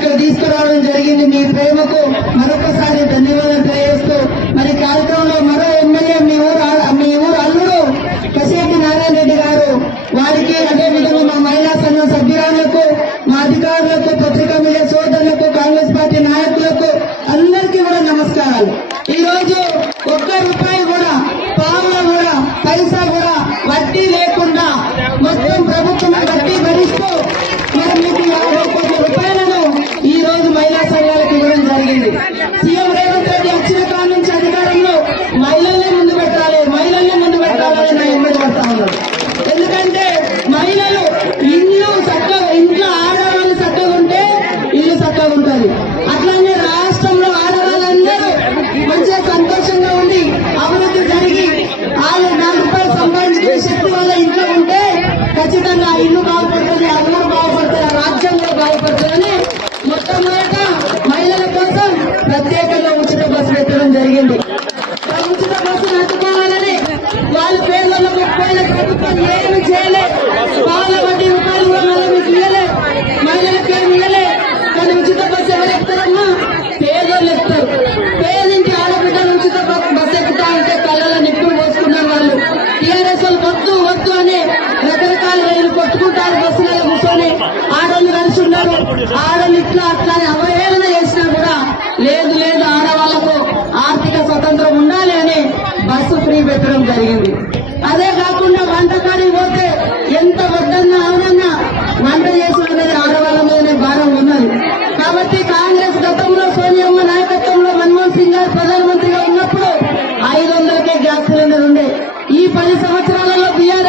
ఇక్కడ తీసుకురావడం జరిగింది. మీ ప్రేమకు మరొకసారి జరిగింది. సీఎం రేవంత్ రెడ్డి వచ్చిన కాడ నుంచి అధికారంలో మహిళలే ముందు పెట్టాలి మహిళల్ని ముందు పెట్టాలని నా ఎమ్మెల్యే పడతా ఉన్నాడు ఎందుకంటే మహిళలు ఇల్లు చక్క ఇంట్లో ఆడవాళ్ళు చక్కగా ఉంటే ఇల్లు చక్కగా ఉంటుంది. అట్లానే రాష్ట్రంలో ఆడవాళ్ళందరూ మంచిగా సంతోషంగా ఉండి అభివృద్ధి జరిగి వాళ్ళ నాలుగు రూపాయలు సంపాదించిన శక్తి వల్ల ఇంట్లో ఉంటే ఖచ్చితంగా ఇల్లు బాగుపడుతుంది అందరూ బాగుపడుతుంది రాజ్యంలో కూడా బాగుపడుతుంది మొట్టమొదట రైలు బస్సులలో కూర్చొని ఆడోళ్ళు కలిసి ఉన్నారు. ఆడోళ్ళు ఇట్లా అట్లా అవహేళన చేసినా కూడా లేదు లేదు ఆడవాళ్ళకు ఆర్థిక స్వతంత్రం ఉండాలి అని బస్సు ఫ్రీ పెట్టడం జరిగింది. అదే కాకుండా వంట కాడికి పోతే ఎంత వద్దన్నా అవునన్నా వంట చేసిన అనేది ఆడవాళ్ళ మీదనే భారం ఉన్నది. కాబట్టి కాంగ్రెస్ గతంలో సోనియమ్మ నాయకత్వంలో మన్మోహన్ సింగ్ గారు ప్రధానమంత్రిగా ఉన్నప్పుడు ఐదు వందలకే గ్యాస్ సిలిండర్ ఉండే. ఈ పది సంవత్సరాలలో సంవత్సరాల